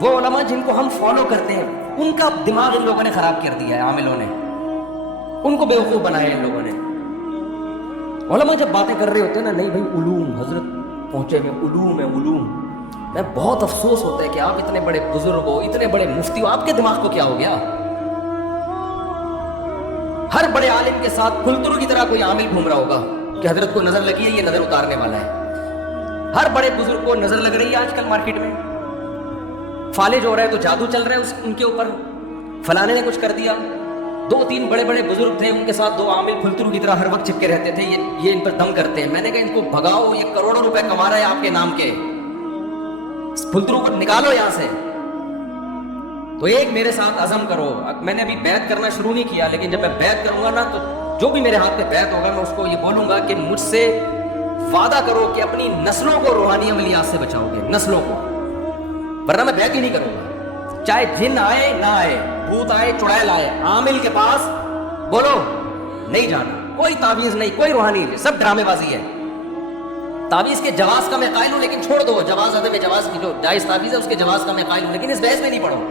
وہ علماء جن کو ہم فالو کرتے ہیں ان کا دماغ ان لوگوں نے خراب کر دیا ہے، عاملوں نے ان کو بیوقوف بنایا ان لوگوں نے۔ علماء جب باتیں کر رہے ہوتے ہیں نا، نہیں بھائی علوم، حضرت پہنچے میں علوم ہے علوم، میں بہت افسوس ہوتا ہے کہ آپ اتنے بڑے بزرگ ہو، اتنے بڑے مفتی ہو، آپ کے دماغ کو کیا ہو گیا؟ ہر بڑے عالم کے ساتھ کلترو کی طرح کوئی عامل گھوم رہا ہوگا کہ حضرت کو نظر لگی ہے، یہ نظر اتارنے والا ہے۔ ہر بڑے بزرگ کو نظر لگ رہی ہے آج کل مارکیٹ میں، فالج ہو رہا ہے تو جادو چل رہا ہے ان کے اوپر، فلانے نے کچھ کر دیا۔ 2-3 بڑے بڑے بزرگ تھے، ان کے ساتھ 2 عامل کھلترو کی طرح ہر وقت چپکے رہتے تھے، یہ ان پر دم کرتے ہیں۔ میں نے کہا ان کو بھگاؤ، یہ کروڑوں روپے کما رہا ہے آپ کے نام کے، کھلترو کو نکالو یہاں سے۔ تو ایک میرے ساتھ عزم کرو، میں نے ابھی بیعت کرنا شروع نہیں کیا، لیکن جب میں بیعت کروں گا نا تو جو بھی میرے ہاتھ پہ بیعت ہوگا میں اس کو یہ بولوں گا کہ مجھ سے وعدہ کرو کہ اپنی نسلوں کو روحانی عملیات سے بچاؤ گے، نسلوں کو، ورنہ میں بیعت ہی نہیں کروں گا۔ چاہے جن آئے نہ آئے، بھوت آئے چڑیل آئے، عامل کے پاس بولو نہیں جانا، کوئی تعویذ نہیں، کوئی روحانی نہیں، سب ڈرامے بازی ہے۔ تعویذ کے جواز کا میں قائل ہوں، لیکن چھوڑ دو جواز، عدم جواز کی جو جائز تعویذ ہے اس کے جواز کا میں قائل ہوں، لیکن اس بحث میں نہیں پڑھو۔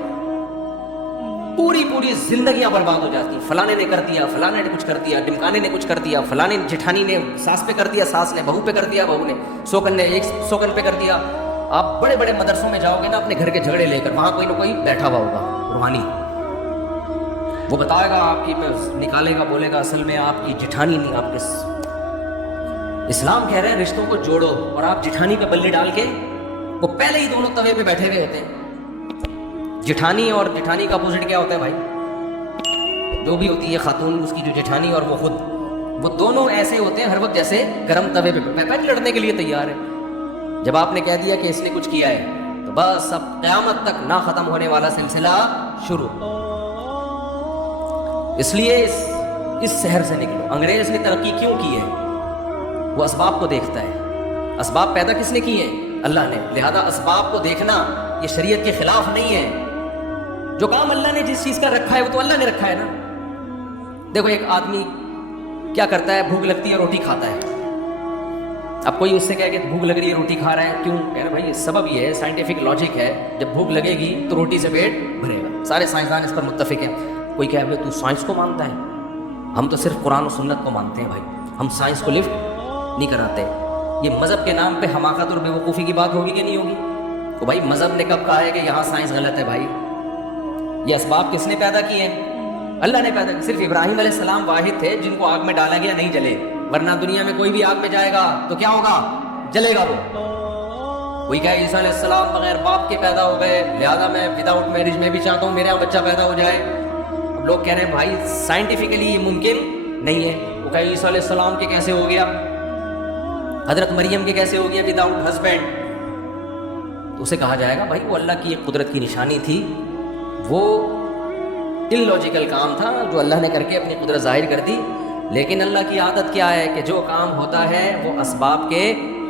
پوری زندگیاں برباد ہو جاتی، فلانے نے کر دیا، فلانے نے کچھ کر دیا، ڈمکانے نے کچھ کر دیا، فلانے جٹھانی نے ساس پہ کر دیا، ساس نے بہو پہ کر دیا، بہو نے سوکن نے ایک سوکن پہ کر دیا۔ آپ بڑے بڑے مدرسوں میں جاؤ گے نا اپنے گھر کے جھگڑے لے کر، وہاں کوئی نہ کوئی بیٹھا ہوا ہوگا روحانی، وہ بتائے گا آپ کی، نکالے گا، بولے گا اصل میں آپ کی جٹھانی نہیں، آپ کے اسلام کہہ رہے ہیں رشتوں کو جوڑو، اور آپ جٹھانی پہ بلے ڈال کے، وہ پہلے ہی دونوں توے پہ بیٹھے ہوئے ہوتے ہیں۔ جٹھانی اور جٹھانی کا اپوزٹ کیا ہوتا ہے بھائی؟ جو بھی ہوتی ہے خاتون، اس کی جو جٹھانی اور وہ خود، وہ دونوں ایسے ہوتے ہیں ہر وقت جیسے گرم توے پہ پہلے لڑنے کے لیے تیار ہے۔ جب آپ نے کہہ دیا کہ اس نے کچھ کیا ہے تو بس اب قیامت تک نہ ختم ہونے والا سلسلہ شروع۔ اس لیے اس شہر سے نکلو۔ انگریز نے ترقی کیوں کی ہے؟ وہ اسباب کو دیکھتا ہے۔ اسباب پیدا کس نے کی ہے؟ اللہ نے۔ لہذا اسباب کو دیکھنا یہ شریعت کے خلاف نہیں ہے۔ جو کام اللہ نے جس چیز کا رکھا ہے وہ تو اللہ نے رکھا ہے نا۔ دیکھو ایک آدمی کیا کرتا ہے، بھوک لگتی ہے روٹی کھاتا ہے۔ اب کوئی اس سے کہے کہ بھوک لگ رہی ہے روٹی کھا رہا ہے کیوں؟ کہہ رہے بھائی یہ سبب یہ ہے، سائنٹیفک لاجک ہے، جب بھوک لگے گی تو روٹی سے پیٹ بھرے گا۔ سارے سائنسدان اس پر متفق ہیں۔ کوئی کہے بھائی تو سائنس کو مانتا ہے؟ ہم تو صرف قرآن و سنت کو مانتے ہیں بھائی، ہم سائنس کو لفٹ نہیں کراتے۔ یہ مذہب کے نام پہ حماقت اور بے وقوفی کی بات ہوگی کہ نہیں ہوگی؟ تو بھائی مذہب نے کب کہا ہے کہ یہاں سائنس غلط ہے؟ بھائی یہ اسباب کس نے پیدا کیے ہیں؟ اللہ نے پیدا کیا۔ صرف ابراہیم علیہ السلام واحد تھے جن کو آگ میں ڈالا گیا نہیں جلے، ورنہ دنیا میں کوئی بھی آگ میں جائے گا تو کیا ہوگا؟ جلے گا وہ۔ کوئی کہے عیسیٰ علیہ السلام بغیر باپ کے پیدا ہو گئے، لہذا میں وداؤٹ میرج میں بھی چاہتا ہوں میرا بچہ پیدا ہو جائے۔ اب لوگ کہہ رہے ہیں بھائی سائنٹیفکلی یہ ممکن نہیں ہے۔ وہ کہے عیسیٰ علیہ السلام کے کیسے ہو گیا، حضرت مریم کے کیسے ہو گیا وداؤٹ ہسبینڈ؟ تو اسے کہا جائے گا بھائی وہ اللہ کی ایک قدرت کی نشانی تھی، وہ ان لاجیکل کام تھا جو اللہ نے کر کے اپنی قدرت ظاہر کر دی۔ لیکن اللہ کی عادت کیا ہے کہ جو کام ہوتا ہے وہ اسباب کے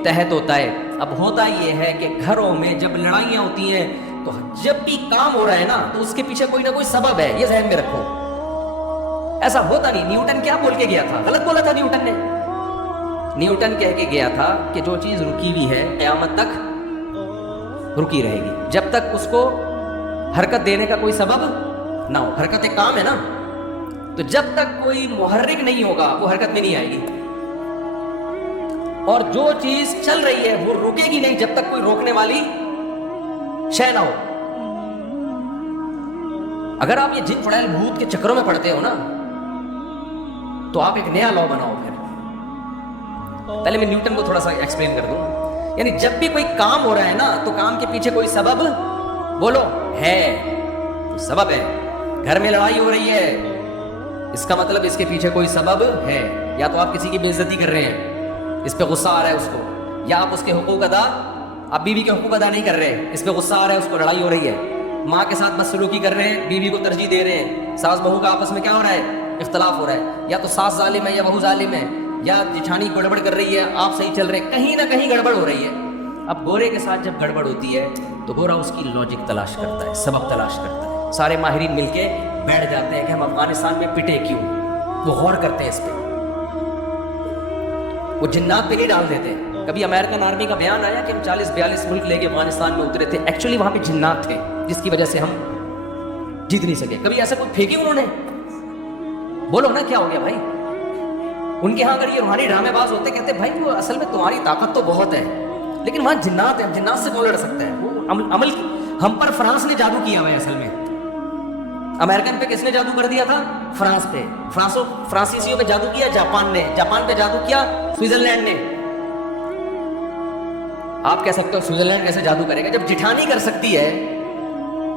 تحت ہوتا ہے۔ اب ہوتا یہ ہے کہ گھروں میں جب لڑائیاں ہوتی ہیں تو جب بھی کام ہو رہا ہے نا تو اس کے پیچھے کوئی نہ کوئی سبب ہے، یہ ذہن میں رکھو۔ ایسا ہوتا نہیں۔ نیوٹن کیا بول کے گیا تھا؟ غلط بولا تھا نیوٹن نے۔ نیوٹن کہہ کے گیا تھا کہ جو چیز رکی ہوئی ہے قیامت تک رکی رہے گی، جب تک اس کو حرکت دینے کا کوئی سبب نہ ہو۔ حرکت ایک کام ہے نا، تو جب تک کوئی محرک نہیں ہوگا وہ حرکت میں نہیں آئے گی، اور جو چیز چل رہی ہے وہ رکے گی نہیں جب تک کوئی روکنے والی شے نہ ہو۔ اگر آپ یہ جن چڑیل بھوت کے چکروں میں پڑتے ہو نا تو آپ ایک نیا لا بناؤ۔ پھر پہلے میں نیوٹن کو تھوڑا سا ایکسپلین کر دوں۔ یعنی جب بھی کوئی کام ہو رہا ہے نا تو کام کے پیچھے کوئی سبب بولو ہے، تو سبب ہے۔ گھر میں لڑائی ہو رہی ہے، اس کا مطلب اس کے پیچھے کوئی سبب ہے۔ یا تو آپ کسی کی بے عزتی کر رہے ہیں، اس پہ غصہ آ رہا ہے اس کو، یا آپ اس کے حقوق ادا، آپ بیوی کے حقوق ادا نہیں کر رہے، اس پہ غصہ آ رہا ہے، اس کو لڑائی ہو رہی ہے۔ ماں کے ساتھ بدسلوکی کر رہے ہیں، بیوی کو ترجیح دے رہے ہیں، ساس بہو کا آپس میں کیا ہو رہا ہے؟ اختلاف ہو رہا ہے۔ یا تو ساس ظالم ہے یا بہو ظالم ہے، یا جٹھانی گڑبڑ کر رہی ہے، آپ صحیح چل رہے ہیں، کہیں نہ کہیں گڑبڑ ہو رہی ہے۔ اب گورے کے ساتھ جب گڑبڑ ہوتی ہے تو گورا اس کی لاجک تلاش کرتا ہے، سبب تلاش کرتا ہے۔ سارے ماہرین مل کے بیٹھ جاتے ہیں کہ ہم افغانستان میں پٹے کیوں، وہ غور کرتے ہیں اس پہ، وہ جنات پہ نہیں ڈال دیتے، کبھی امریکن آرمی کا بیان آیا کہ ہم 40-42 ملک لے کے افغانستان میں اترے تھے، ایکچولی وہاں پہ جنات تھے جس کی وجہ سے ہم جیت نہیں سکے. کبھی ایسا کوئی پھینکی انہوں نے؟ بولو نا کیا ہو گیا بھائی. ان کے ہاں اگر یہ روحانی ڈرامے باز ہوتے کہتے بھائی وہ اصل میں تمہاری طاقت تو بہت ہے لیکن وہاں جنات ہیں، جنات سے کون لڑ سکتا ہے. وہ عمل ہم پر فرانس نے جادو کیا ہوا ہے. اصل میں امریکن پہ کس نے جادو کر دیا تھا؟ فرانس پہ. فرانسیسیوں پہ جادو کیا جاپان نے، جاپان پہ جادو کیا سوئٹزرلینڈ نے. آپ کہہ سکتے ہو سوئٹزرلینڈ کیسے جادو کرے گا؟ جب جٹھانی کر سکتی ہے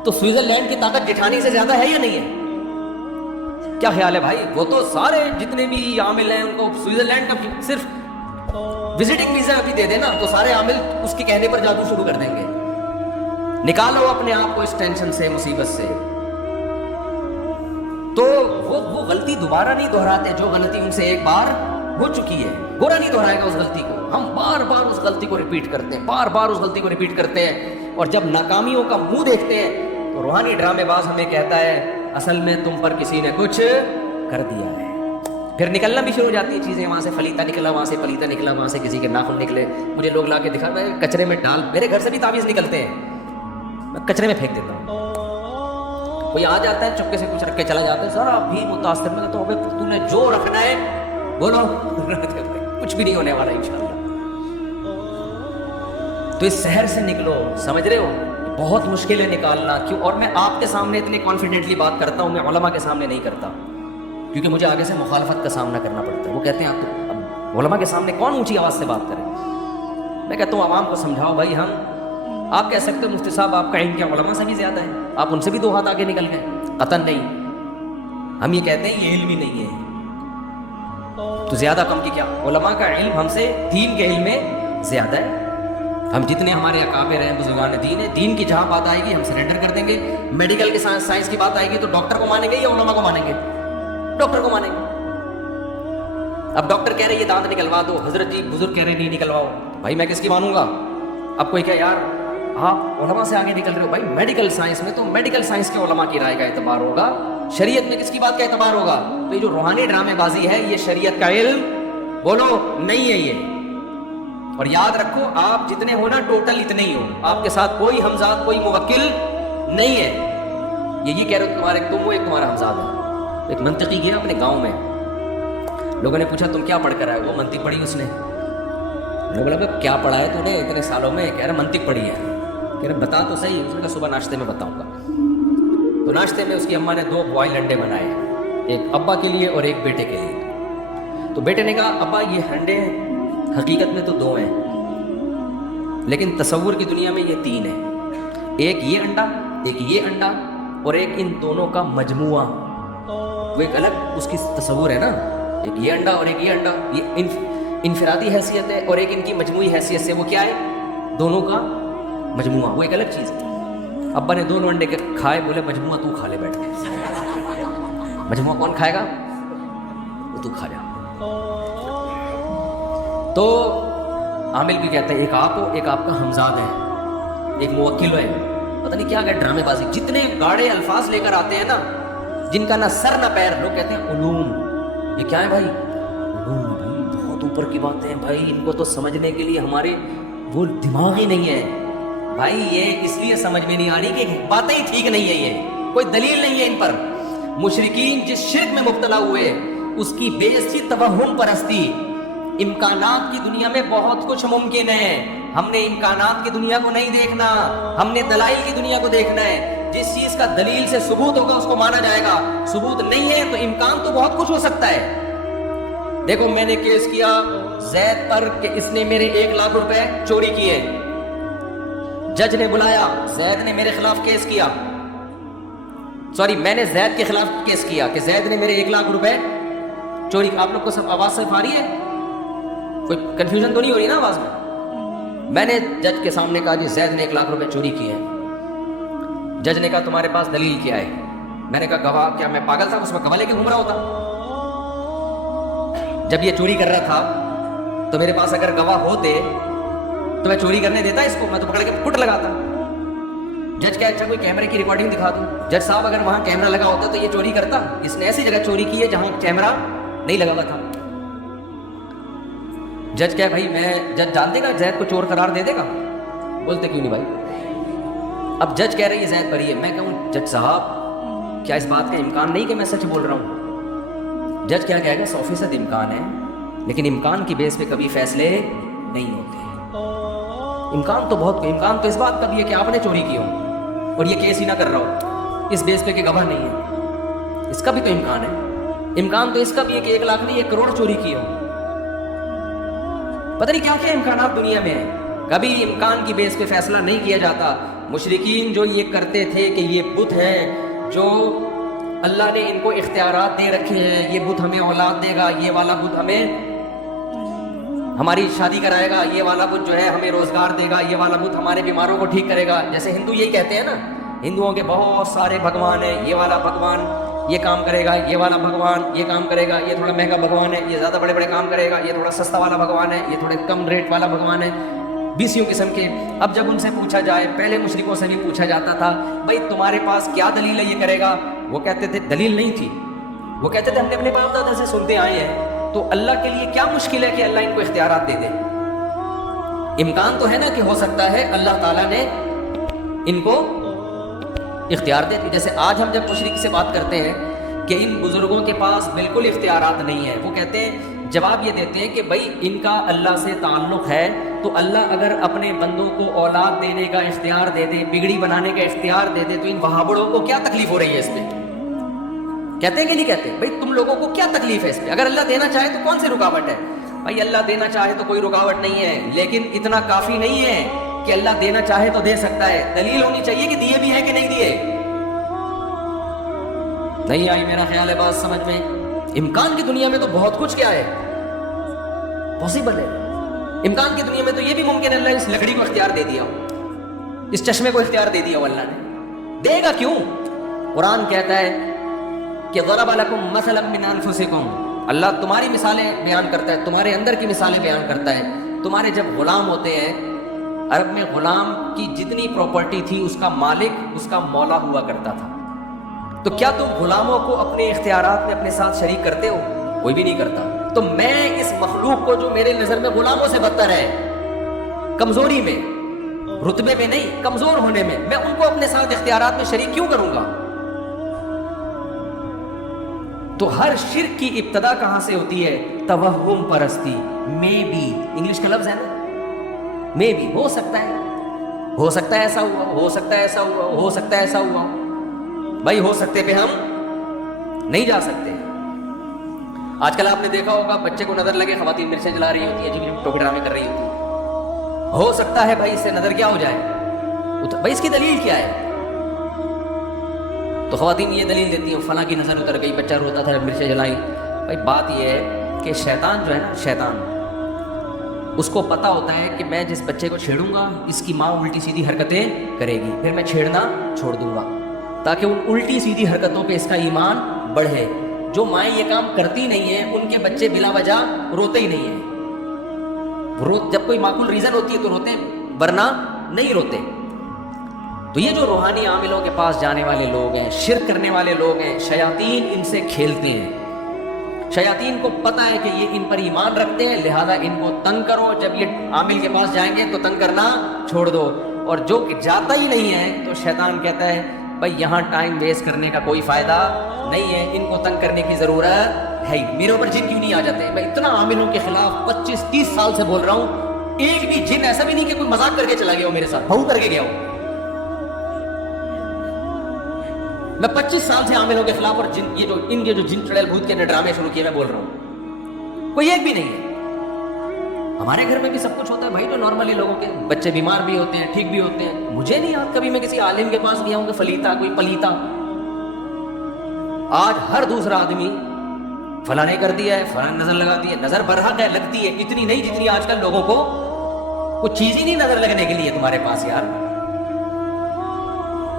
تو سوئٹزرلینڈ کی طاقت جٹھانی سے زیادہ ہے یا نہیں ہے؟ کیا خیال ہے بھائی؟ وہ تو سارے جتنے بھی عامل ہیں ان کو سوئٹزرلینڈ کا صرف وزٹنگ ویزا ابھی دے دینا تو سارے عامل اس کے کہنے پر جادو شروع کر دیں گے. نکالو اپنے آپ کو اس ٹینشن سے، مصیبت سے. تو وہ غلطی دوبارہ نہیں دہراتے جو غلطی ان سے ایک بار ہو چکی ہے. گورا نہیں دہرائے گا اس غلطی کو. ہم بار بار اس غلطی کو ریپیٹ کرتے ہیں، بار بار اس غلطی کو ریپیٹ کرتے ہیں، اور جب ناکامیوں کا منہ دیکھتے ہیں تو روحانی ڈرامے باز ہمیں کہتا ہے اصل میں تم پر کسی نے کچھ کر دیا ہے. پھر نکلنا بھی شروع ہو جاتی ہیں چیزیں. وہاں سے فلیتا نکلا، وہاں سے پلیتا نکلا، وہاں سے کسی کے ناخن نکلے. مجھے لوگ لا کے دکھا میں کچرے میں ڈال، میرے گھر سے بھی تعویذ نکلتے ہیں، میں کچرے میں پھینک دیتا ہوں. کوئی آ جاتا ہے چپکے سے کچھ رکھ کے چلا جاتا ہے، ذرا بھی متاثر میں تو تو نے جو رکھنا ہے بولو کچھ بھی نہیں ہونے والا انشاءاللہ. تو اس شہر سے نکلو. سمجھ رہے ہو بہت مشکل ہے نکالنا. کیوں؟ اور میں آپ کے سامنے اتنی کانفیڈنٹلی بات کرتا ہوں، میں علماء کے سامنے نہیں کرتا کیونکہ مجھے آگے سے مخالفت کا سامنا کرنا پڑتا ہے. وہ کہتے ہیں آپ تو اب علماء کے سامنے کون اونچی آواز سے بات کرے. میں کہتا ہوں عوام کو سمجھاؤ بھائی. ہم آپ کہہ سکتے ہیں مفتی صاحب آپ کا علم کیا علماء سے بھی زیادہ ہے؟ آپ ان سے بھی 2 ہاتھ آگے نکل گئے. قطعاً نہیں. ہم یہ کہتے ہیں یہ علم ہی نہیں ہے تو زیادہ کم کی کیا. علماء کا علم ہم سے دین کے علم میں زیادہ ہے. ہم جتنے ہمارے اکابر ہیں، بزرگان دین ہیں، دین کی جہاں بات آئے گی ہم سرنڈر کر دیں گے. میڈیکل کے سائنس کی بات آئے گی تو ڈاکٹر کو مانیں گے یا علماء کو مانیں گے؟ ڈاکٹر کو مانیں گے. اب ڈاکٹر کہہ رہے یہ دانت نکلوا دو، حضرت جی بزرگ کہہ رہے نہیں نکلواؤ. بھائی میں کس کی مانوں گا؟ اب کوئی کہ یار آپ علماء سے آگے نکل رہے ہو. بھائی میڈیکل سائنس میں تو میڈیکل سائنس کے علماء کی رائے کا اعتبار ہوگا، شریعت میں کس کی بات کا اعتبار ہوگا؟ تو یہ جو روحانی ڈرامے بازی ہے یہ شریعت کا علم بولو نہیں ہے یہ. اور یاد رکھو آپ جتنے ہو نا ٹوٹل اتنے ہی ہو. آپ کے ساتھ کوئی ہمزاد، کوئی موکل نہیں ہے. یہ کہہ رہے ہو تمہارے تم ہو، ایک تمہارا ہمزاد ہے. ایک منطقی گیا اپنے گاؤں میں، لوگوں نے پوچھا تم کیا پڑھ کر آئے؟ وہ منطق پڑھی اس نے. لوگوں نے کہا کیا پڑھا ہے تو نے اتنے سالوں میں؟ کہہ رہا منطق پڑھی ہے. کہہ رہا بتا تو صحیح. اس نے کہا صبح ناشتے میں بتاؤں گا. تو ناشتے میں اس کی اماں نے 2 بوائل انڈے بنائے، ایک ابا کے لیے اور ایک بیٹے کے لیے. تو بیٹے نے کہا ابا یہ انڈے حقیقت میں تو 2 ہیں لیکن تصور کی دنیا میں یہ 3 ہیں. ایک یہ انڈا، ایک یہ انڈا اور ایک ان دونوں کا مجموعہ. وہ ایک الگ اس کی تصور ہے نا. ایک یہ انڈا اور ایک یہ انڈا، یہ انفرادی حیثیت ہے، اور ایک ان کی مجموعی حیثیت سے وہ کیا ہے؟ دونوں کا مجموعہ. وہ ایک الگ چیز ہے. ابا نے دونوں انڈے کے کھائے، بولے مجموعہ تو کھا لے بیٹھ کے. مجموعہ کون کھائے گا؟ وہ تو کھا جا. تو عامل بھی کہتا ہے ایک آپ ہو، ایک آپ کا ہمزاد ہے، ایک موکل ہے. پتہ نہیں کیا کہ ڈرامے بازی جتنے گاڑے الفاظ لے کر آتے ہیں نا، جن کا نہ سر نہ پیر. لوگ کہتے ہیں علوم. یہ کیا ہے بھائی؟ علوم بھائی بہت اوپر کی باتیں ہیں بھائی. ان کو تو سمجھنے کے لیے ہمارے وہ دماغ ہی نہیں ہے بھائی. یہ اس لیے سمجھ میں نہیں آ رہی کہ باتیں ہی ٹھیک نہیں ہے. یہ کوئی دلیل نہیں ہے ان پر. مشرکین جس شرک میں مبتلا ہوئے اس کی بیزتی توہم پرستی. امکانات کی دنیا میں بہت کچھ ممکن ہے. ہم نے امکانات کی دنیا کو نہیں دیکھنا، ہم نے دلائل کی دنیا کو دیکھنا ہے. جس چیز کا دلیل سے ثبوت ہوگا اس کو مانا جائے گا. ثبوت نہیں ہے تو امکان تو بہت کچھ ہو سکتا ہے. دیکھو میں نے کیس کیا زید پر کہ اس نے میرے 1 لاکھ روپے چوری کیے. جج نے بلایا، زید نے میرے خلاف کیس کیا. سوری میں نے زید کے خلاف کیس کیا کہ زید نے میرے 1 لاکھ روپے چوری. آپ لوگ کو سب آواز صرف آ رہی ہے؟ کوئی کنفیوژن تو نہیں ہو رہی نا آواز میں؟ میں نے جج کے سامنے کہا جی زید نے 1 لاکھ روپے چوری کیے. جج نے کہا تمہارے پاس دلیل کیا ہے؟ میں نے کہا گواہ. کیا میں پاگل تھا اس میں گواہ لے کے گھوم رہا ہوتا؟ جب یہ چوری کر رہا تھا تو میرے پاس اگر گواہ ہوتے تو میں چوری کرنے دیتا اس کو؟ میں تو پکڑ کے کٹ لگاتا. جج کہا اچھا کوئی کیمرے کی ریکارڈنگ دکھا دوں. جج صاحب اگر وہاں کیمرہ لگا ہوتا تو یہ چوری کرتا؟ اس نے ایسی جگہ چوری کی ہے جہاں کیمرہ نہیں لگا ہوا تھا. جج کہے بھائی میں جج جان دے گا زید کو چور قرار دے دے گا؟ بولتے کیوں نہیں بھائی؟ اب جج کہہ رہی ہے زید بری ہے، میں کہوں جج صاحب کیا اس بات کا امکان نہیں کہ میں سچ بول رہا ہوں؟ جج کیا کہے گا 100% امکان ہے، لیکن امکان کی بیس پہ کبھی فیصلے نہیں ہوتے۔ امکان تو بہت، امکان تو اس بات کا بھی ہے کہ آپ نے چوری کی ہو اور یہ کیس ہی نہ کر رہا ہو اس بیس پہ کہ گواہ نہیں ہے، اس کا بھی تو امکان ہے۔ امکان تو اس کا بھی ہے کہ 1 لاکھ نہیں 1 کروڑ چوری کی ہو۔ پتہ نہیں کیا کیا امکانات دنیا میں ہیں، کبھی امکان کی بیس پہ فیصلہ نہیں کیا جاتا۔ مشرکین جو یہ کرتے تھے کہ یہ بت ہے جو اللہ نے ان کو اختیارات دے رکھے ہیں، یہ بت ہمیں اولاد دے گا، یہ والا بت ہمیں ہماری شادی کرائے گا، یہ والا بت جو ہے ہمیں روزگار دے گا، یہ والا بت ہمارے بیماروں کو ٹھیک کرے گا۔ جیسے ہندو یہی کہتے ہیں نا، ہندوؤں کے بہت سارے بھگوان ہیں، یہ والا بھگوان یہ کام کرے گا، یہ والا بھگوان یہ کام کرے گا، یہ تھوڑا مہنگا بھگوان ہے، یہ زیادہ بڑے بڑے کام کرے گا، یہ تھوڑا سستا والا بھگوان ہے، یہ تھوڑے کم ریٹ والا بھگوان ہے، 20 قسم کے۔ اب جب ان سے پوچھا جائے، پہلے مشرکوں سے بھی پوچھا جاتا تھا بھائی تمہارے پاس کیا دلیل ہے یہ کرے گا؟ وہ کہتے تھے دلیل نہیں تھی، وہ کہتے تھے ہم نے اپنے باپ دادا سے سنتے آئے ہیں، تو اللہ کے لیے کیا مشکل ہے کہ اللہ ان کو اختیارات دے دے؟ امکان تو ہے نا کہ ہو سکتا ہے اللہ تعالیٰ نے ان کو اختیار دے دی۔ جیسے آج ہم جب مشرک سے بات کرتے ہیں کہ ان بزرگوں کے پاس بالکل اختیارات نہیں ہے، وہ کہتے ہیں، جواب یہ دیتے ہیں کہ بھائی ان کا اللہ سے تعلق ہے، تو اللہ اگر اپنے بندوں کو اولاد دینے کا اختیار دے دے، بگڑی بنانے کا اختیار دے دے، تو ان وہابڑوں کو کیا تکلیف ہو رہی ہے اس پہ؟ کہتے ہیں کہ نہیں کہتے؟ بھائی تم لوگوں کو کیا تکلیف ہے اس پہ؟ اگر اللہ دینا چاہے تو کون سی رکاوٹ ہے؟ بھائی اللہ دینا چاہے تو کوئی رکاوٹ نہیں ہے، لیکن اتنا کافی نہیں ہے کہ اللہ دینا چاہے تو دے سکتا ہے، دلیل ہونی چاہیے کہ دیے بھی ہیں کہ نہیں دیے۔ نہیں آئی میرا خیال ہے بات سمجھ میں؟ امکان کی دنیا میں تو بہت کچھ کیا ہے پاسبل ہے۔ امکان کی دنیا میں تو یہ بھی ممکن ہے اللہ اس لکڑی کو اختیار دے دیا ہو، اس چشمے کو اختیار دے دیا ہو، اللہ نے دے گا کیوں؟ قرآن کہتا ہے کہ ضرب لکم مثلا من انفسکم، اللہ تمہاری مثالیں بیان کرتا ہے، تمہارے اندر کی مثالیں بیان کرتا ہے۔ تمہارے جب غلام ہوتے ہیں، عرب میں غلام کی جتنی پراپرٹی تھی اس کا مالک اس کا مولا ہوا کرتا تھا، تو کیا تم غلاموں کو اپنے اختیارات میں اپنے ساتھ شریک کرتے ہو؟ کوئی بھی نہیں کرتا۔ تو میں اس مخلوق کو جو میرے نظر میں غلاموں سے بدتر ہے، کمزوری میں، رتبے میں نہیں، کمزور ہونے میں، میں ان کو اپنے ساتھ اختیارات میں شریک کیوں کروں گا؟ تو ہر شرک کی ابتدا کہاں سے ہوتی ہے؟ توہم پرستی، میں بھی، انگلش کا لفظ ہے نا، میں بھی، ہو سکتا ہے، ہو سکتا ہے ایسا ہوا، ہو سکتا ہے ایسا ہوا، ہو سکتا ہے ایسا ہوا۔ بھائی ہو سکتے پہ ہم نہیں جا سکتے۔ آج کل آپ نے دیکھا ہوگا بچے کو نظر لگے، خواتین مرچیں جلا رہی ہوتی ہیں، جو ٹوکے ڈرامے کر رہی ہوتی ہیں، ہو سکتا ہے بھائی اس سے نظر کیا ہو جائے، بھائی اس کی دلیل کیا ہے؟ تو خواتین یہ دلیل دیتی ہیں فلاں کی نظر اتر گئی، بچہ روتا تھا مرچیں جلائی۔ بھائی بات یہ ہے کہ شیطان جو ہے نا، شیطان اس کو پتا ہوتا ہے کہ میں جس بچے کو چھیڑوں گا اس کی ماں الٹی سیدھی حرکتیں کرے گی، پھر میں چھیڑنا چھوڑ دوں گا تاکہ ان الٹی سیدھی حرکتوں پہ اس کا ایمان بڑھے۔ جو مائیں یہ کام کرتی نہیں ہیں ان کے بچے بلا وجہ روتے ہی نہیں ہیں، جب کوئی معقول ریزن ہوتی ہے تو روتے ہیں، ورنہ نہیں روتے۔ تو یہ جو روحانی عاملوں کے پاس جانے والے لوگ ہیں، شرک کرنے والے لوگ ہیں، شیاطین ان سے کھیلتے ہیں۔ شیاطین کو پتہ ہے کہ یہ ان پر ایمان رکھتے ہیں، لہذا ان کو تنگ کرو، جب یہ عامل کے پاس جائیں گے تو تنگ کرنا چھوڑ دو، اور جو جاتا ہی نہیں ہے تو شیطان کہتا ہے بھائی یہاں ٹائم ویسٹ کرنے کا کوئی فائدہ نہیں ہے، ان کو تنگ کرنے کی ضرورت ہے، میرے اوپر جن کیوں نہیں آ جاتے؟ میں اتنا عاملوں کے خلاف 25-30 سال سے بول رہا ہوں، ایک بھی جن ایسا بھی نہیں کہ کوئی مذاق کر کے چلا گیا ہو میرے ساتھ، بہو کر کے گیا ہو۔ میں 25 سال سے عاملوں کے خلاف، اور ان کے جو جن چڑیل بھوت کے ڈرامے شروع کیے میں بول رہا ہوں، کوئی ایک بھی نہیں ہے۔ ہمارے گھر میں بھی سب کچھ ہوتا ہے بھائی، جو نارملی لوگوں کے بچے بیمار بھی ہوتے ہیں، ٹھیک بھی ہوتے ہیں۔ مجھے نہیں یاد کبھی میں کسی عالم کے پاس گیا ہوں کہ فلیتا کوئی پلیتا۔ آج ہر دوسرا آدمی فلاں نے کر دیا ہے، فلاں نظر لگا دی ہے، نظر برحق ہے، لگتی ہے، اتنی نہیں جتنی آج کل لوگوں کو کوئی چیز ہی نہیں نظر لگنے کے لیے تمہارے پاس یار۔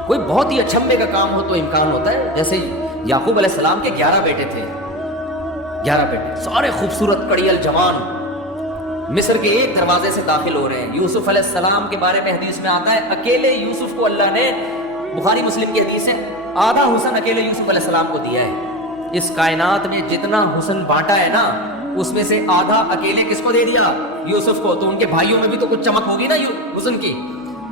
کوئی بہت ہی اچھمبے کا کام ہو تو امکان ہوتا ہے، جیسے یعقوب علیہ السلام کے 11 بیٹے تھے، 11 بیٹے سارے خوبصورت کڑیل جوان، مصر کے ایک دروازے سے داخل ہو رہے ہیں۔ یوسف علیہ السلام کے بارے میں حدیث میں آتا ہے اکیلے یوسف کو اللہ نے، بخاری مسلم کی حدیث ہے، آدھا حسن اکیلے یوسف علیہ السلام کو دیا ہے۔ اس کائنات میں جتنا حسن بانٹا ہے نا، اس میں سے آدھا اکیلے کس کو دے دیا؟ یوسف کو. تو ان کے بھائیوں میں بھی تو کچھ چمک ہوگی نا حسن کی.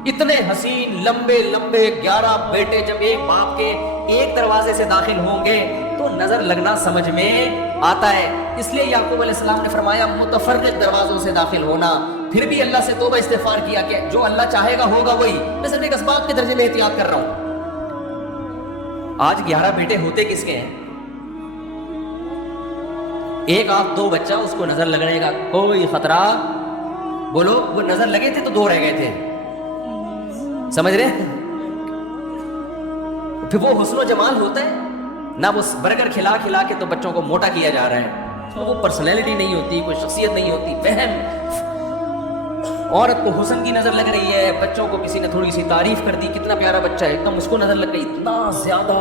اتنے حسین لمبے لمبے 11 بیٹے جب ایک باپ کے ایک دروازے سے داخل ہوں گے تو نظر لگنا سمجھ میں آتا ہے. اس لیے یعقوب علیہ السلام نے فرمایا متفرق دروازوں سے داخل ہونا. پھر بھی اللہ سے توبہ استغفار کیا کہ جو اللہ چاہے گا ہوگا وہی. میں صرف ایک اسباب کے درجے میں احتیاط کر رہا ہوں. آج 11 بیٹے ہوتے کس کے ہیں؟ ایک آپ 2 بچہ اس کو نظر لگنے کا کوئی خطرہ؟ بولو وہ نظر لگے تھے تو 2 رہ گئے تھے. سمجھ رہے ہیں؟ پھر وہ حسن و جمال ہوتا ہے نہ. وہ برگر کھلا کھلا کے تو بچوں کو موٹا کیا جا رہا ہے. وہ پرسنالٹی نہیں ہوتی, کوئی شخصیت نہیں ہوتی. وہم. عورت کو حسن کی نظر لگ رہی ہے, بچوں کو کسی نے تھوڑی سی تعریف کر دی, کتنا پیارا بچہ ہے, ایک دم اس کو نظر لگ گئی. اتنا زیادہ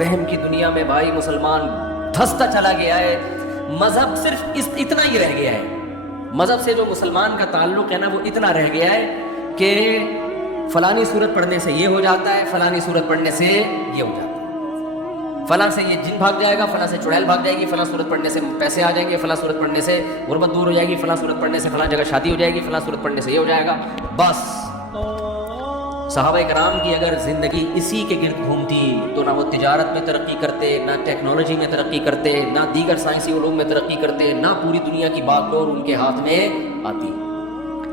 وہم کی دنیا میں بھائی مسلمان دھستا چلا گیا ہے. مذہب صرف اتنا ہی رہ گیا ہے. مذہب سے جو مسلمان کا تعلق ہے نا وہ اتنا رہ گیا ہے کہ فلانی صورت پڑھنے سے یہ ہو جاتا ہے, فلانی صورت پڑھنے سے یہ ہو جاتا ہے, فلاں سے یہ جن بھاگ جائے گا, فلاں سے چڑیل بھاگ جائے گی, فلاں صورت پڑھنے سے پیسے آ جائیں گے, فلاں صورت پڑھنے سے غربت دور ہو جائے گی, فلاں صورت پڑھنے سے فلاں جگہ شادی ہو جائے گی, فلاں صورت پڑھنے سے یہ ہو جائے گا. بس صحابہ کرام کی اگر زندگی اسی کے گرد گھومتی تو نہ وہ تجارت میں ترقی کرتے, نہ ٹیکنالوجی میں ترقی کرتے, نہ دیگر سائنسی علوم میں ترقی کرتے, نہ پوری دنیا کی باغ ڈور ان کے ہاتھ میں آتی.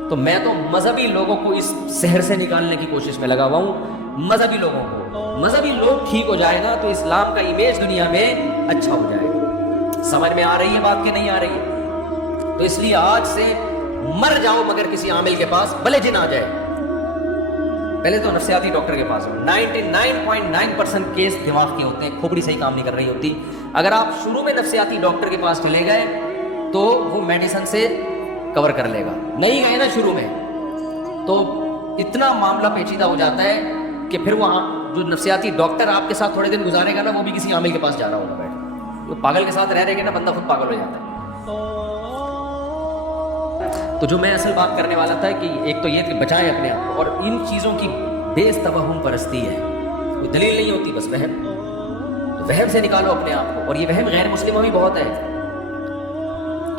تو میں تو مذہبی لوگوں کو اس شہر سے نکالنے کی کوشش میں لگا ہوا ہوں. مذہبی لوگوں کو, مذہبی لوگ ٹھیک ہو جائے گا تو اسلام کا امیج دنیا میں اچھا ہو جائے گا. سمجھ میں آ رہی ہے بات کہ نہیں آ رہی ہے؟ تو اس لیے آج سے مر جاؤ مگر کسی عامل کے پاس, بھلے جن آ جائے, پہلے تو نفسیاتی ڈاکٹر کے پاس ہو. 99.9% کیس دماغ کے ہوتے ہیں, کھوپڑی صحیح کام نہیں کر رہی ہوتی. اگر آپ شروع میں نفسیاتی ڈاکٹر کے پاس چلے گئے تو وہ میڈیسن سے کور کر لے گا. نہیں گئے نا شروع میں تو اتنا معاملہ پیچیدہ ہو جاتا ہے کہ پھر وہ جو نفسیاتی ڈاکٹر آپ کے ساتھ تھوڑے دن گزارے گا نا وہ بھی کسی عامل کے پاس جا رہا ہوگا بیٹھ. وہ پاگل کے ساتھ رہ رہے گا نا بندہ خود پاگل ہو جاتا ہے. تو جو میں اصل بات کرنے والا تھا کہ ایک تو یہ کہ بچائیں اپنے آپ کو, اور ان چیزوں کی بیس توہم پرستی ہے, کوئی دلیل نہیں ہوتی, بس وہم. تو وہم سے نکالو اپنے آپ کو. اور یہ وہم غیر مسلموں میں بہت ہے.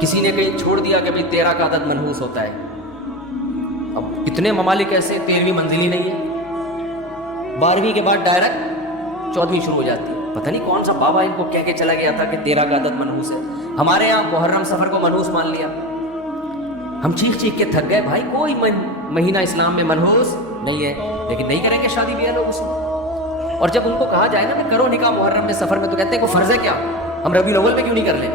کسی نے کہیں چھوڑ دیا کہ بھئی 13 کا عدد منحوس ہوتا ہے. اب کتنے ممالک ایسے 13ویں منزل ہی نہیں ہے, 12ویں کے بعد ڈائریکٹ 14ویں شروع ہو جاتی ہے. پتہ نہیں کون سا بابا ان کو کہہ کے چلا گیا تھا کہ 13 کا عدد منحوس ہے. ہمارے یہاں محرم سفر کو منحوس مان لیا. ہم چیخ چیخ کے تھک گئے, بھائی کوئی مہینہ اسلام میں منحوس نہیں ہے, لیکن نہیں کریں گے شادی بیاہ لوگ اس میں. اور جب ان کو کہا جائے نا کہ کرو نکاح محرم میں سفر میں, تو کہتے ہیں کہ فرض ہے کیا, ہم ربیع الاول میں کیوں نہیں کر لیں؟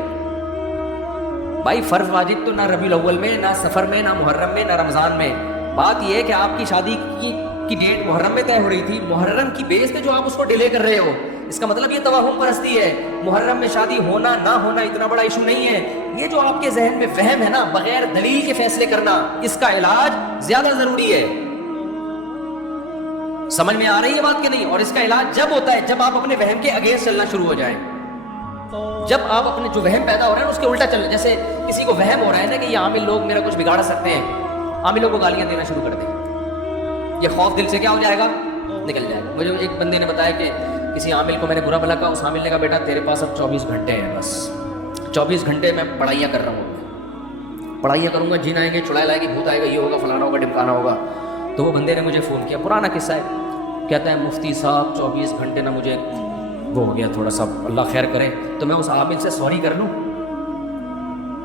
بھائی فرض واجب تو نہ ربیع الاول میں, نہ سفر میں, نہ محرم میں, نہ رمضان میں. بات یہ ہے کہ آپ کی شادی کی ڈیٹ محرم میں طے ہو رہی تھی, محرم کی بیس پہ جو آپ اس کو ڈیلے کر رہے ہو, اس کا مطلب یہ توہم پرستی ہے. محرم میں شادی ہونا نہ ہونا اتنا بڑا ایشو نہیں ہے. یہ جو آپ کے ذہن میں وہم ہے نا, بغیر دلیل کے فیصلے کرنا, اس کا علاج زیادہ ضروری ہے. سمجھ میں آ رہی ہے بات کہ نہیں؟ اور اس کا علاج جب ہوتا ہے جب آپ اپنے وہم کے اگینسٹ چلنا شروع ہو جائیں. جب آپ اپنے جو وہم پیدا ہو رہا ہے اس کے الٹا چل, جیسے کسی کو وہم ہو رہا ہے نا کہ یہ عامل لوگ میرا کچھ بگاڑ سکتے ہیں, عاملوں کو گالیاں دینا شروع کر دیں. یہ خوف دل سے کیا ہو جائے گا, نکل جائے گا. مجھے ایک بندے نے بتایا کہ کسی عامل کو میں نے برا بھلا کہا, اس عامل نے کہا بیٹا تیرے پاس اب 24 گھنٹے ہیں, بس 24 گھنٹے میں پڑھائیاں کر رہا ہوں, پڑھائیاں کروں گا, جن آئیں گے, چڑیل آئے گی, بھوت آئے گا, یہ ہوگا, فلانا ہوگا, ڈمکانا ہوگا. تو وہ بندے نے مجھے فون کیا, پرانا قصہ ہے, کہتا ہے مفتی صاحب 24 گھنٹے نا مجھے وہ ہو گیا تھوڑا سا, اللہ خیر کرے, تو میں اس عامل سے سوری کر لوں؟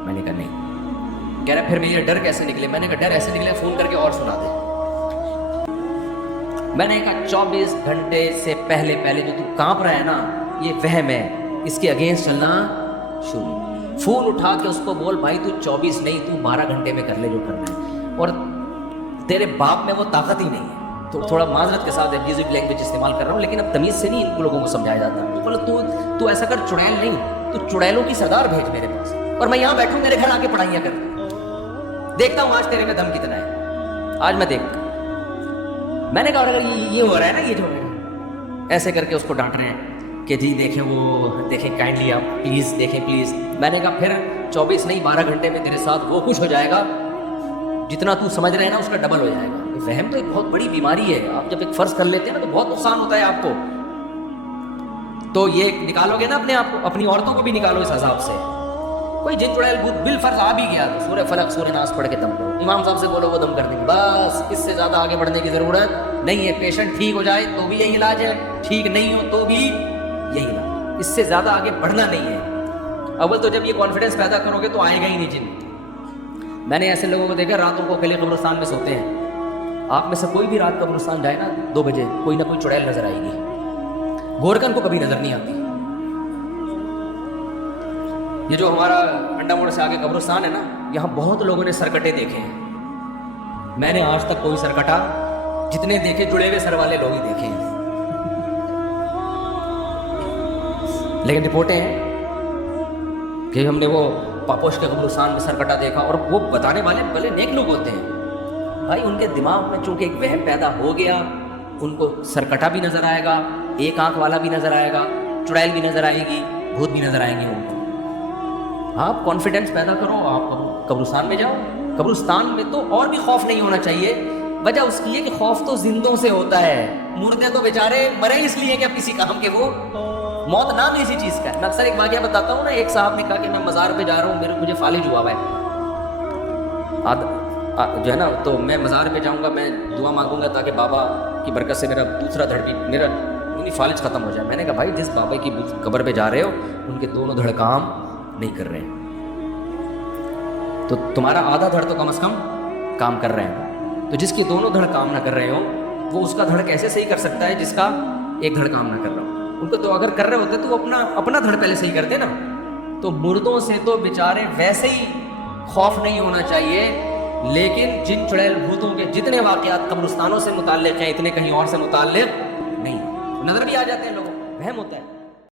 میں نے کہا نہیں. کہہ رہا پھر میرے ڈر کیسے نکلے؟ میں نے کہا ڈر ایسے نکلے فون کر کے اور سنا دے. میں نے کہا 24 گھنٹے سے پہلے جو تو کانپ رہا ہے نا, یہ وہم ہے, اس کے اگینسٹ چلنا شروع. فون اٹھا کے اس کو بول بھائی تو 24 نہیں, تو 12 گھنٹے میں کر لے جو کرنا ہے, اور تیرے باپ میں وہ طاقت ہی نہیں ہے. تو تھوڑا معذرت کے ساتھ ابیوزو لینگویج استعمال کر رہا ہوں, لیکن اب تمیز سے نہیں ان لوگوں کو سمجھایا جاتا. بولے تو ایسا کر, چڑیل نہیں, تو چڑیلوں کی سردار بھیج میرے پاس, اور میں یہاں بیٹھوں میرے گھر آ کے پڑھائیاں کر, دیکھتا ہوں آج تیرے میں دم کتنا ہے, آج میں دیکھتا ہوں. میں نے کہا اگر یہ ہو رہا ہے نا, یہ جو ہے ایسے کر کے اس کو ڈانٹ رہے ہیں کہ جی دیکھیں وہ دیکھیں کائنڈلی آپ پلیز دیکھیں پلیز. میں نے کہا پھر 24 نہیں 12 گھنٹے میں تیرے ساتھ وہ کچھ ہو جائے گا جتنا تو سمجھ رہے ہیں نا اس کا ڈبل ہو جائے گا. وہم تو ایک بہت بڑی بیماری ہے. آپ جب ایک فرض کر لیتے ہیں نا تو بہت نقصان ہوتا ہے آپ کو. تو یہ نکالو گے نا اپنے آپ کو, اپنی عورتوں کو بھی نکالو اس عذاب سے. کوئی جن چڑیل بھوت بالفرض آ بھی گیا تو سورہ فلق سورہ ناس پڑھ کے دم کرو، امام صاحب سے بولو وہ دم کر دیں گے، بس اس سے زیادہ آگے بڑھنے کی ضرورت نہیں ہے. پیشنٹ ٹھیک ہو جائے تو بھی یہی علاج ہے، ٹھیک نہیں ہو تو بھی یہی علاج، اس سے زیادہ آگے بڑھنا نہیں ہے. اول تو جب یہ کانفیڈنس پیدا کرو گے تو آئے گا ہی نہیں جن. میں نے ایسے لوگوں کو دیکھا راتوں کو اکیلے قبرستان میں سوتے ہیں. آپ میں سے کوئی بھی رات قبرستان جائے نا 2 بجے، کوئی نہ کوئی چڑیل نظر آئے گی. گورکن کو کبھی نظر نہیں آتی. یہ جو ہمارا انڈا موڑ سے آگے قبرستان ہے نا، یہاں بہت لوگوں نے سرکٹے دیکھے ہیں. میں نے آج تک کوئی سرکٹا، جتنے دیکھے جڑے ہوئے سر والے لوگ ہی دیکھے ہیں. لیکن رپورٹیں ہیں کہ ہم نے وہ پاپوش کے قبرستان میں سرکٹا دیکھا، اور وہ بتانے والے بھلے نیک لوگ ہوتے ہیں. بھائی ان کے دماغ میں چونکہ ایک وہم پیدا ہو گیا، ان کو سرکٹا بھی نظر آئے گا، ایک آنکھ والا بھی نظر آئے گا، چڑیل بھی نظر آئے گی، بھوت بھی نظر آئیں گے ان کو. آپ کانفیڈنس پیدا کرو، آپ قبرستان میں جاؤ. قبرستان میں تو اور بھی خوف نہیں ہونا چاہیے. وجہ اس کی ہے کہ خوف تو زندوں سے ہوتا ہے، مردے تو بیچارے مرے اس لیے کہ اب کسی کام کے وہ موت نام ہی اسی چیز کا ہے. میں اکثر ایک واقعہ بتاتا ہوں نا، ایک صاحب نے کہا کہ میں مزار پہ جا رہا ہوں، مجھے فالج ہوا ہوا ہے جو ہے نا، تو میں مزار پہ جاؤں گا، میں دعا مانگوں گا تاکہ بابا کی برکت سے میرا دوسرا دھڑ بھی، میرا فالج ختم ہو جائے. میں نے کہا بھائی جس بابا کی قبر پہ جا رہے ہو ان کے دونوں دھڑ کام نہیں کر رہے ہیں، تو تمہارا آدھا دھڑ تو کم از کم کام کر رہے ہیں. تو جس کے دونوں دھڑ کام نہ کر رہے ہو وہ اس کا دھڑ کیسے صحیح کر سکتا ہے جس کا ایک دھڑ کام نہ کر رہا ہو. ان کو تو اگر کر رہے ہوتے تو وہ اپنا دھڑ پہلے صحیح کرتے نا. تو مردوں سے تو بیچارے ویسے ہی خوف نہیں ہونا چاہیے، لیکن جن چڑیل بھوتوں کے جتنے واقعات قبرستانوں سے متعلق ہیں اتنے کہیں اور سے متعلق نہیں. نظر بھی آ جاتے ہیں لوگوں کو، وہم ہوتا ہے.